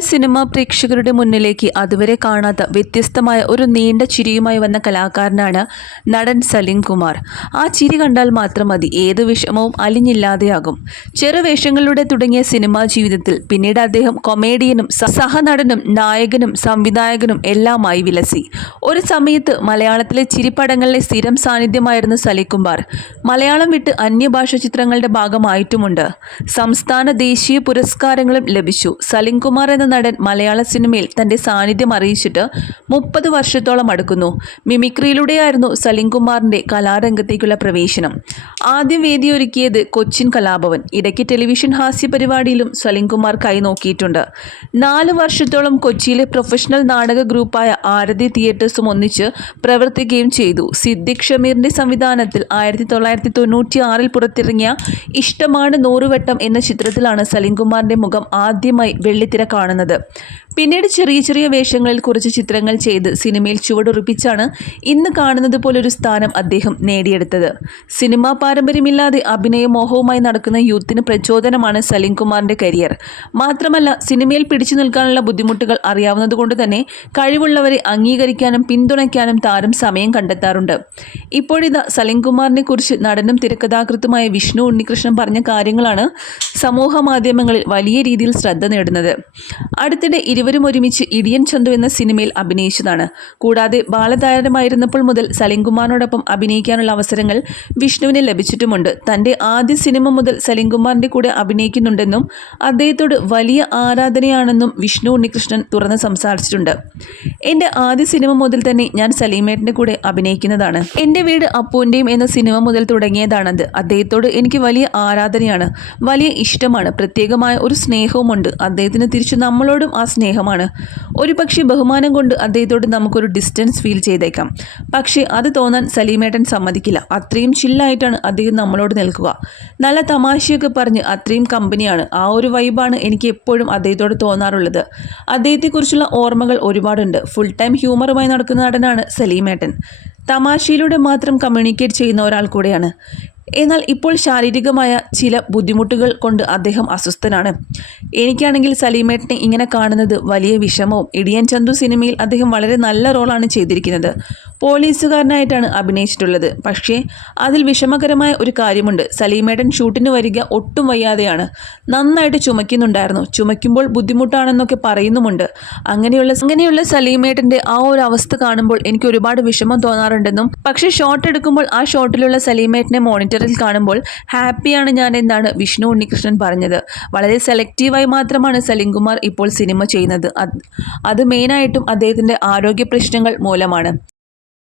Cinema പ്രേക്ഷകരുടെ മുന്നിലേക്ക് അതുവരെ കാണാത്ത വ്യത്യസ്തമായ ഒരു നീണ്ട ചിരിയുമായി വന്ന കലാകാരനാണ് നടൻ സലീം കുമാർ. ആ ചിരി കണ്ടാൽ മാത്രം മതി ഏത് വിഷമവും അലിഞ്ഞില്ലാതെയാകും. ചെറുവേഷങ്ങളിലൂടെ തുടങ്ങിയ സിനിമാ ജീവിതത്തിൽ പിന്നീട് അദ്ദേഹം കൊമേഡിയനും സഹനടനും നായകനും സംവിധായകനും എല്ലാമായി വിലസി. ഒരു സമയത്ത് മലയാളത്തിലെ ചിരിപ്പടങ്ങളിലെ സ്ഥിരം സാന്നിധ്യമായിരുന്നു സലികുമാർ മലയാളം വിട്ട് അന്യഭാഷ ചിത്രങ്ങളുടെ ഭാഗമായിട്ടുമുണ്ട്. സംസ്ഥാന ദേശീയ പുരസ്കാരങ്ങളും ലഭിച്ചു. സലിംകുമാർ എന്ന നടൻ മലയാള സിനിമയിൽ തന്റെ സാന്നിധ്യം അറിയിച്ചിട്ട് മുപ്പത് വർഷത്തോളം അടുക്കുന്നു. മിമിക്രിയിലൂടെയായിരുന്നു സലിംകുമാറിന്റെ കലാരംഗത്തേക്കുള്ള പ്രവേശനം. ആദ്യം വേദിയൊരുക്കിയത് കൊച്ചിൻ കലാഭവൻ. ഇടയ്ക്ക് ടെലിവിഷൻ ഹാസ്യ പരിപാടിയിലും സലിംകുമാർ കൈനോക്കിയിട്ടുണ്ട് നാല് വർഷത്തോളം കൊച്ചിയിലെ പ്രൊഫഷണൽ നാടക ഗ്രൂപ്പായ ആരതി തിയേറ്റേഴ്സും ഒന്നിച്ച് പ്രവർത്തിക്കുകയും ചെയ്തു. സിദ്ദിഖ് ഷമീറിന്റെ സംവിധാനത്തിൽ ആയിരത്തി തൊള്ളായിരത്തി തൊണ്ണൂറ്റി ആറിൽ പുറത്തിറങ്ങിയ ഇഷ്ടമാണ് നൂറുവട്ടം എന്ന ചിത്രത്തിലാണ് സലിംകുമാറിന്റെ മുഖം ആദ്യമായി വെള്ളിത്തിര കാണുന്നത്. കാണുന്നത്. പിന്നീട് ചെറിയ ചെറിയ വേഷങ്ങളിൽ കുറച്ച് ചിത്രങ്ങൾ ചെയ്ത് സിനിമയിൽ ചുവടുറപ്പിച്ചാണ് ഇന്ന് കാണുന്നത് പോലൊരു സ്ഥാനം അദ്ദേഹം നേടിയെടുത്തത്. സിനിമാ പാരമ്പര്യമില്ലാതെ അഭിനയ മോഹവുമായി നടക്കുന്ന യൂത്തിന് പ്രചോദനമാണ് സലീം കുമാറിന്റെ കരിയർ. മാത്രമല്ല സിനിമയിൽ പിടിച്ചു നിൽക്കാനുള്ള ബുദ്ധിമുട്ടുകൾ അറിയാവുന്നതുകൊണ്ട് തന്നെ കഴിവുള്ളവരെ അംഗീകരിക്കാനും പിന്തുണയ്ക്കാനും താരം സമയം കണ്ടെത്താറുണ്ട്. ഇപ്പോഴിതാ സലീം കുമാറിനെ കുറിച്ച് നടനും തിരക്കഥാകൃത്തുമായ വിഷ്ണു ഉണ്ണികൃഷ്ണൻ പറഞ്ഞ കാര്യങ്ങളാണ് സമൂഹ മാധ്യമങ്ങളിൽ വലിയ രീതിയിൽ ശ്രദ്ധ നേടുന്നത്. അടുത്തിടെ ഇരുവരും ഒരുമിച്ച് ഇടിയൻ ചന്തു എന്ന സിനിമയിൽ അഭിനയിച്ചതാണ്. കൂടാതെ ബാലതാരമായിരുന്നപ്പോൾ മുതൽ സലിംകുമാറിനോടൊപ്പം അഭിനയിക്കാനുള്ള അവസരങ്ങൾ വിഷ്ണുവിന് ലഭിച്ചിട്ടുമുണ്ട്. തന്റെ ആദ്യ സിനിമ മുതൽ സലിംകുമാറിന്റെ കൂടെ അഭിനയിക്കുന്നുണ്ടെന്നും അദ്ദേഹത്തോട് വലിയ ആരാധനയാണെന്നും വിഷ്ണു ഉണ്ണികൃഷ്ണൻ തുറന്ന് സംസാരിച്ചിട്ടുണ്ട്. എന്റെ ആദ്യ സിനിമ മുതൽ തന്നെ ഞാൻ സലീമേട്ടന്റെ കൂടെ അഭിനയിക്കുന്നതാണ്. എന്റെ വീട് അപ്പൂന്റെയും എന്ന സിനിമ മുതൽ തുടങ്ങിയതാണത്. അദ്ദേഹത്തോട് എനിക്ക് വലിയ ആരാധനയാണ് വലിയ ഇഷ്ടമാണ്. പ്രത്യേകമായ ഒരു സ്നേഹവുമുണ്ട്. അദ്ദേഹത്തിന് തിരിച്ചു നമ്മളോടും ആ സ്നേഹമാണ് ഒരു പക്ഷേ ബഹുമാനം കൊണ്ട് അദ്ദേഹത്തോട് നമുക്കൊരു ഡിസ്റ്റൻസ് ഫീൽ ചെയ്തേക്കാം. പക്ഷേ അത് തോന്നാൻ സലീമേട്ടൻ സമ്മതിക്കില്ല. അത്രയും ചില്ലായിട്ടാണ് അദ്ദേഹം നമ്മളോട് നിൽക്കുക. നല്ല തമാശയൊക്കെ പറഞ്ഞ് അത്രയും കമ്പനിയാണ് ആ ഒരു വൈബാണ് എനിക്ക് എപ്പോഴും അദ്ദേഹത്തോട് തോന്നാറുള്ളത്. അദ്ദേഹത്തെക്കുറിച്ചുള്ള ഓർമ്മകൾ ഒരുപാടുണ്ട്. ഫുൾ ടൈം ഹ്യൂമറുമായി നടക്കുന്ന നടനാണ് സലീമേട്ടൻ. തമാശയിലൂടെ മാത്രം കമ്മ്യൂണിക്കേറ്റ് ചെയ്യുന്ന ഒരാൾ കൂടെയാണ്. എന്നാൽ ഇപ്പോൾ ശാരീരികമായ ചില ബുദ്ധിമുട്ടുകൾ കൊണ്ട് അദ്ദേഹം അസ്വസ്ഥനാണ്. എനിക്കാണെങ്കിൽ സലീമേട്ടനെ ഇങ്ങനെ കാണുന്നത് വലിയ വിഷമവും. ഇടിയൻ ചന്തു സിനിമയിൽ അദ്ദേഹം വളരെ നല്ല റോളാണ് ചെയ്തിരിക്കുന്നത്. പോലീസുകാരനായിട്ടാണ് അഭിനയിച്ചിട്ടുള്ളത്. പക്ഷേ അതിൽ വിഷമകരമായ ഒരു കാര്യമുണ്ട്. സലീമേട്ടൻ ഷൂട്ടിന് വരിക ഒട്ടും വയ്യാതെയാണ്. നന്നായിട്ട് ചുമക്കുന്നുണ്ടായിരുന്നു ചുമയ്ക്കുമ്പോൾ ബുദ്ധിമുട്ടാണെന്നൊക്കെ പറയുന്നുമുണ്ട്. അങ്ങനെയുള്ള അങ്ങനെയുള്ള സലീമേട്ടന്റെ ആ ഒരു അവസ്ഥ കാണുമ്പോൾ എനിക്ക് ഒരുപാട് വിഷമം തോന്നാറുണ്ടെന്നും പക്ഷേ ഷോട്ട് എടുക്കുമ്പോൾ ആ ഷോട്ടിലുള്ള സലീമേട്ടനെ മോണിറ്ററിൽ കാണുമ്പോൾ ഹാപ്പിയാണ് ഞാൻ എന്നാണ് വിഷ്ണു ഉണ്ണികൃഷ്ണൻ പറഞ്ഞത്. വളരെ സെലക്റ്റീവായി മാത്രമാണ് സലീംകുമാർ ഇപ്പോൾ സിനിമ ചെയ്യുന്നത്. അത് മെയിനായിട്ടും അദ്ദേഹത്തിന്റെ ആരോഗ്യ പ്രശ്നങ്ങൾ മൂലമാണ്.